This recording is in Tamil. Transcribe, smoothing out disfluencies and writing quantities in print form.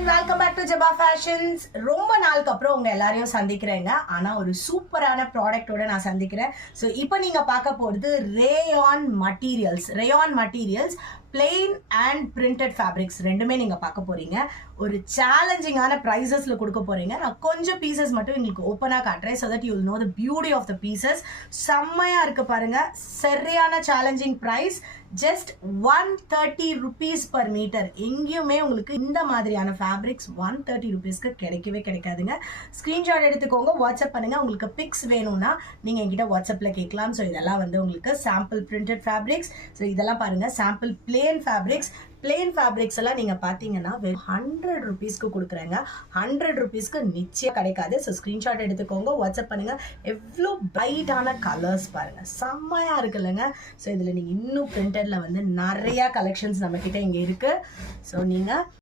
And welcome back to Jaba fashions. ரொம்ப நாளுக்கு அப்புறம் உங்க எல்லாரையும் சந்திக்கிறேங்க. ஆனா ஒரு சூப்பரான ப்ராடக்டோட நான் சந்திக்கிறேன். ஸோ இப்போ நீங்க பார்க்க போறது rayon materials plain and printed fabrics ரெண்டுமே நீங்க பார்க்க போறீங்க. ஒரு சேலஞ்சிங்கான ப்ரைஸஸ்ல கொடுக்க போறீங்க. நான் கொஞ்சம் பீசஸ் மட்டும் உங்களுக்கு ஓப்பனா காட்டுறேன். So that you will know the beauty of the pieces. செம்மையா இருக்கு பாருங்க. சரியான challenging price. Just 130 rupees per meter. எங்கேயுமே உங்களுக்கு இந்த மாதிரியான ஃபேப்ரிக்ஸ் 130 rupeesக்கு கிடைக்கவே கிடைக்காதுங்க. ஸ்க்ரீன்ஷாட் எடுத்துக்கோங்க, வாட்ஸ்அப் பண்ணுங்க. உங்களுக்கு பிக்ஸ் வேணும்னா நீங்க என்கிட்ட வாட்ஸ்அப்ல கேட்கலாம். ஸோ இதெல்லாம் வந்து உங்களுக்கு சாம்பிள் பிரிண்டட் ஃபேப்ரிக்ஸ். ஸோ இதெல்லாம் பாருங்க சாம்பிள் பிளேன் ஃபேப்ரிக்ஸ் எல்லாம் நீங்க பாத்தீங்கன்னா 100 rupeesக்கு கொடுக்குறேங்க. 100 rupeesக்கு நிச்சயம் கிடைக்காது. ஸோ ஸ்கிரீன்ஷாட் எடுத்துக்கோங்க, வாட்ஸ்அப் பண்ணுங்க. எவ்வளோ பிரைட்டான கலர்ஸ் பாருங்க, செம்மையா இருக்குல்லங்க. ஸோ இதுல நீங்க இன்னும் பிரிண்டட்ல வந்து நிறைய கலெக்ஷன்ஸ் நம்ம கிட்ட இங்க இருக்கு. ஸோ நீங்க